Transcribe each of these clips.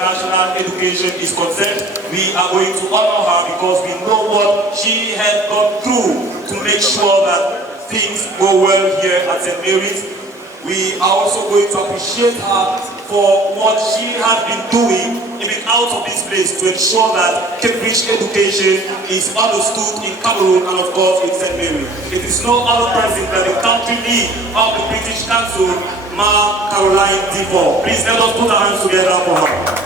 international education is concerned, we are going to honor her because we know what she has gone through to make sure that things go well here at St. Mary's. We are also going to appreciate her for what she has been doing, even out of this place, to ensure that Cambridge education is understood in Cameroon and of course in St. Mary. It is no other person than the country lead of the British Council, Carole Ndifor. Please let us put our hands together for her.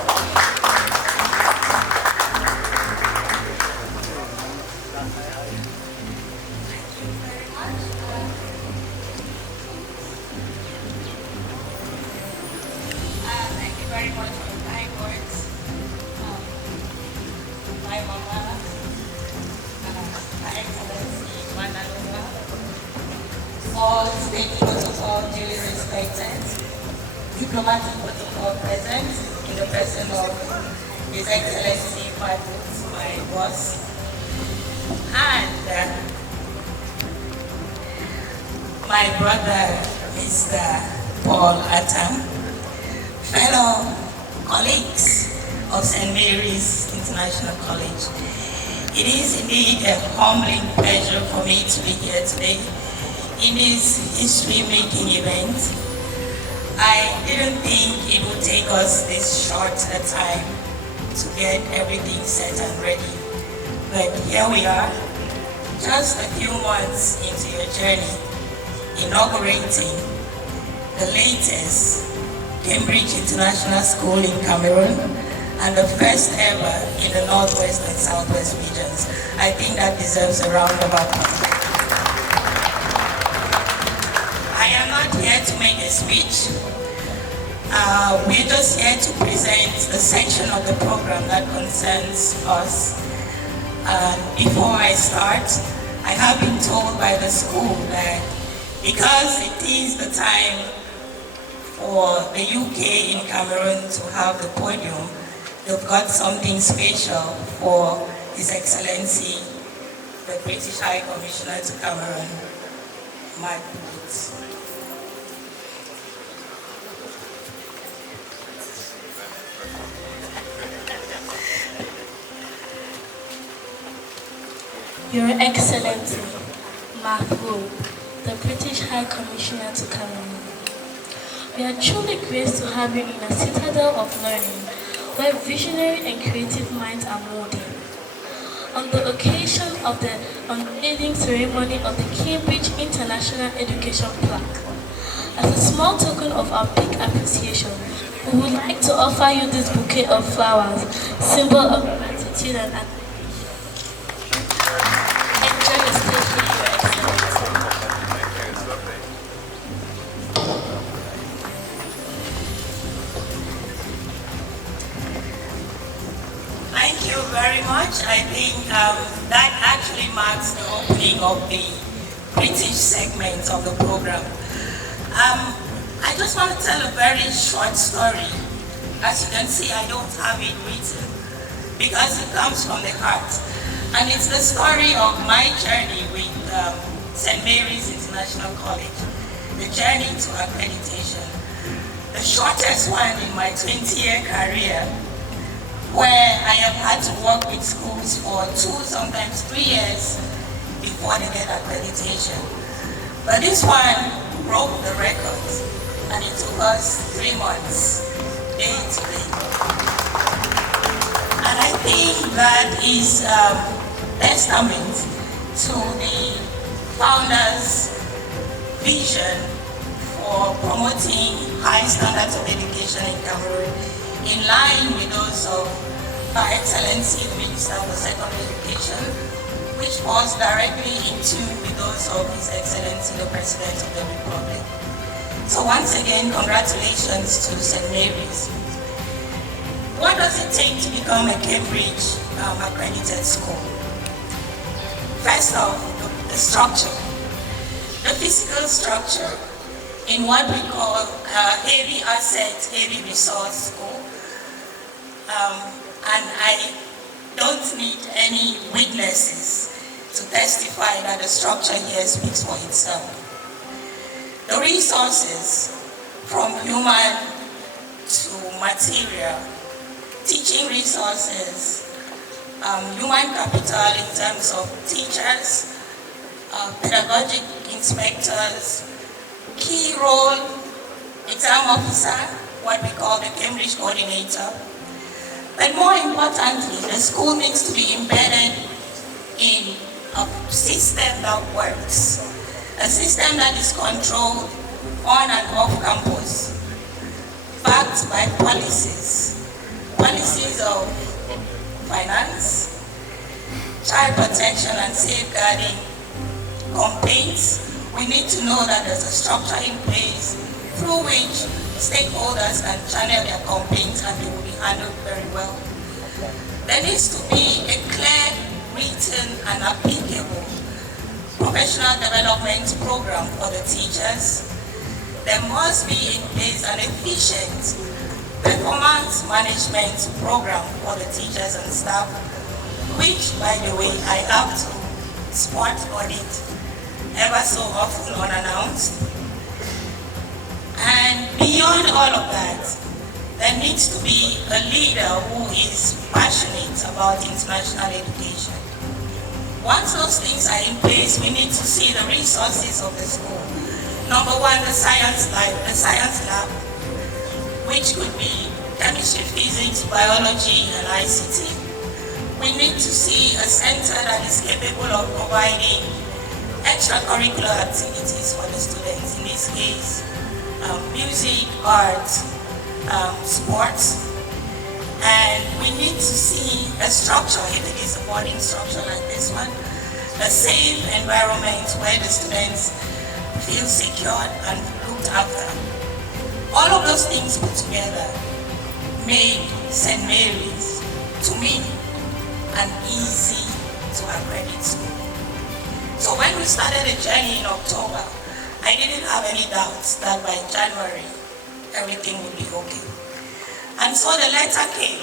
All state protocol duly respected, diplomatic protocol present in the person of His Excellency my boss, and my brother, Mr. Paul Atam, fellow colleagues of St. Mary's International College. It is indeed a humbling pleasure for me to be here today in this history-making event. I didn't think it would take us this short a time to get everything set and ready. But here we are, just a few months into your journey, inaugurating the latest Cambridge International School in Cameroon and the first ever in the Northwest and Southwest regions. I think that deserves a round of applause. I am not here to make a speech. We're just here to present the section of the program that concerns us. Before I start, I have been told by the school that because it is the time for the UK in Cameroon to have the podium, they've got something special for His Excellency, the British High Commissioner to Cameroon, Mark Woods. Your Excellency, Mahfoud, the British High Commissioner to Cameroon. We are truly graced to have you in a citadel of learning, where visionary and creative minds are molding. On the occasion of the unveiling ceremony of the Cambridge International Education Plaque, as a small token of our big appreciation, we would like to offer you this bouquet of flowers, symbol of gratitude and admiration. Thank you very much. I think that actually marks the opening of the British segment of the program. I just want to tell a very short story. As you can see, I don't have it written because it comes from the heart. And it's the story of my journey with St. Mary's International College, the journey to accreditation. The shortest one in my 20-year career, where I have had to work with schools for 2, sometimes 3 years before they get accreditation. But this one broke the record, and it took us 3 months, day to day. And I think that is testament to the founders' vision for promoting high standards of education in Cameroon, in line with those of Her Excellency the Minister for Secondary Education, which falls directly in tune with those of His Excellency the President of the Republic. So once again, congratulations to St. Mary's. What does it take to become a Cambridge accredited school? First off, the structure, the physical structure in what we call a heavy asset, heavy resource school. And I don't need any witnesses to testify that the structure here speaks for itself. The resources, from human to material, teaching resources, human capital in terms of teachers, pedagogic inspectors, key role, exam officer, what we call the Cambridge coordinator. But more importantly, the school needs to be embedded in a system that works, a system that is controlled on and off campus, backed by policies of finance, child protection and safeguarding, complaints. We need to know that there's a structure in place through which stakeholders can channel their complaints and they will be handled very well. There needs to be a clear, written and applicable professional development program for the teachers. There must be in place an efficient performance management program for the teachers and staff, which, by the way, I have to spot audit ever so often unannounced. And beyond all of that, there needs to be a leader who is passionate about international education. Once those things are in place, we need to see the resources of the school. Number one, the science lab, which could be chemistry, physics, biology, and ICT. We need to see a center that is capable of providing extracurricular activities for the students, in this case, music, art, sports. And we need to see a structure, if it is a boarding structure like this one, a safe environment where the students feel secured and looked after. All of those things put together made St. Mary's, to me, an easy to accredit school. So when we started the journey in October, I didn't have any doubts that by January, everything would be okay. And so the letter came,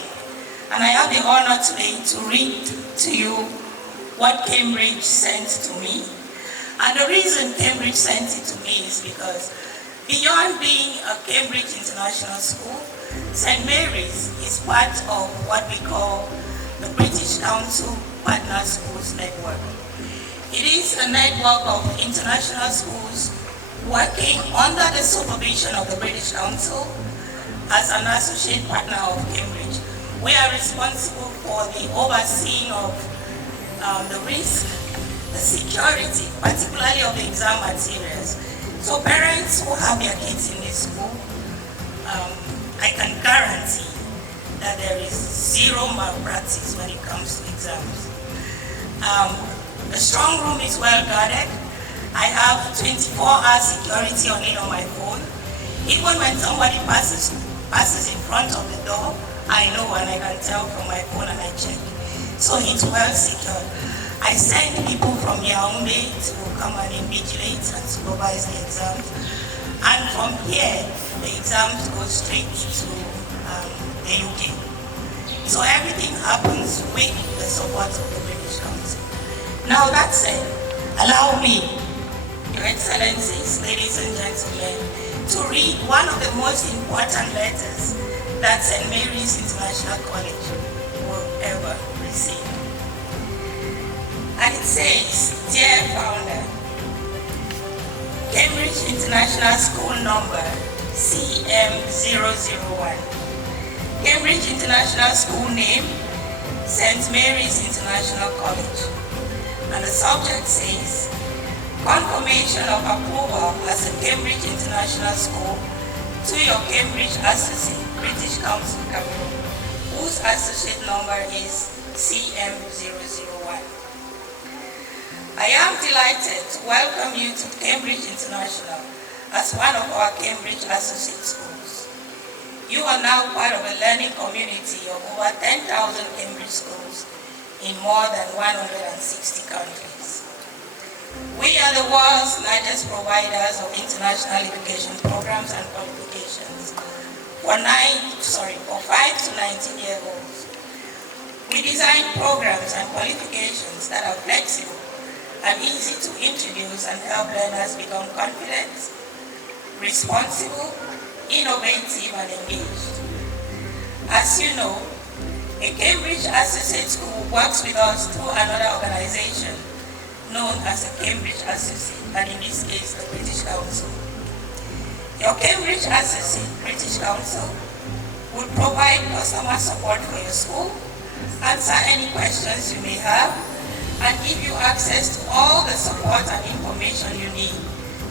and I have the honor today to read to you what Cambridge sent to me. And the reason Cambridge sent it to me is because beyond being a Cambridge International School, St. Mary's is part of what we call the British Council Partner Schools Network. It is a network of international schools working under the supervision of the British Council as an associate partner of Cambridge. We are responsible for the overseeing of the risk, the security, particularly of the exam materials. So parents who have their kids in this school, I can guarantee that there is zero malpractice when it comes to exams. The strong room is well guarded. I have 24-hour security on it on my phone. Even when somebody passes in front of the door, I know and I can tell from my phone and I check. So it's well secured. I send people from Yaoundé to come and invigilate and supervise the exams. And from here, the exams go straight to the UK. So everything happens with the support of the British Council. Now that said, allow me, Your Excellencies, ladies and gentlemen, to read one of the most important letters that St. Mary's International College will ever receive. And it says, Dear Founder, Cambridge International School number CM001. Cambridge International School name, St. Mary's International College. And the subject says, confirmation of approval as a Cambridge International School to your Cambridge Associate, British Council, Cameroon, whose associate number is CM001. I am delighted to welcome you to Cambridge International as one of our Cambridge Associate Schools. You are now part of a learning community of over 10,000 Cambridge schools in more than 160 countries. We are the world's largest providers of international education programs and qualifications for 5 to 19-year-olds. We design programs and qualifications that are flexible and easy to introduce and help learners become confident, responsible, innovative, and engaged. As you know, A Cambridge Associate School works with us through another organization known as the Cambridge Associate, and in this case, the British Council. Your Cambridge Associate British Council would provide customer support for your school, answer any questions you may have, and give you access to all the support and information you need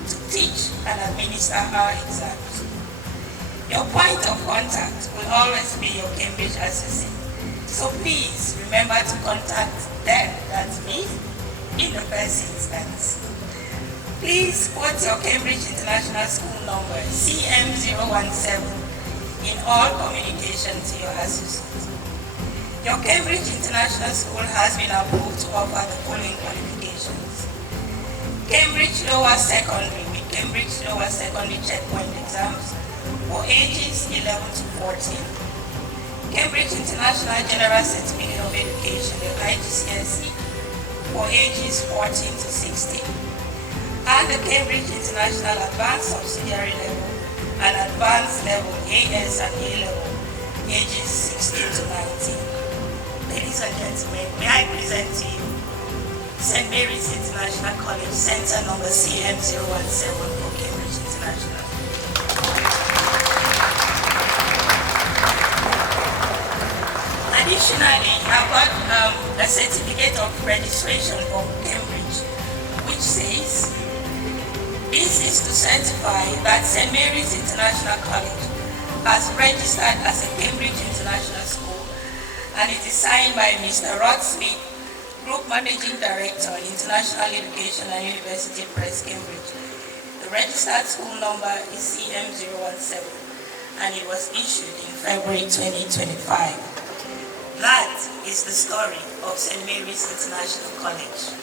to teach and administer our exams. Your point of contact will always be your Cambridge Associate. So please remember to contact them, that's me, in the first instance. Please quote your Cambridge International School number CM017 in all communication to your associate. Your Cambridge International School has been approved to offer the following qualifications: Cambridge Lower Secondary with Cambridge Lower Secondary checkpoint exams for ages 11 to 14. Cambridge International General Certificate of Education, the IGCSE, for ages 14 to 16. And the Cambridge International Advanced Subsidiary Level and Advanced Level AS and A Level, ages 16 to 19. Ladies and gentlemen, may I present to you St. Mary's International College Center number CM017 for Cambridge International. Additionally, I've got a certificate of registration from Cambridge, which says, this is to certify that St. Mary's International College has registered as a Cambridge International School, and it is signed by Mr. Rod Smith, Group Managing Director in International Education and University Press, Cambridge. The registered school number is CM017, and it was issued in February 2025. That is the story of St. Mary's International College.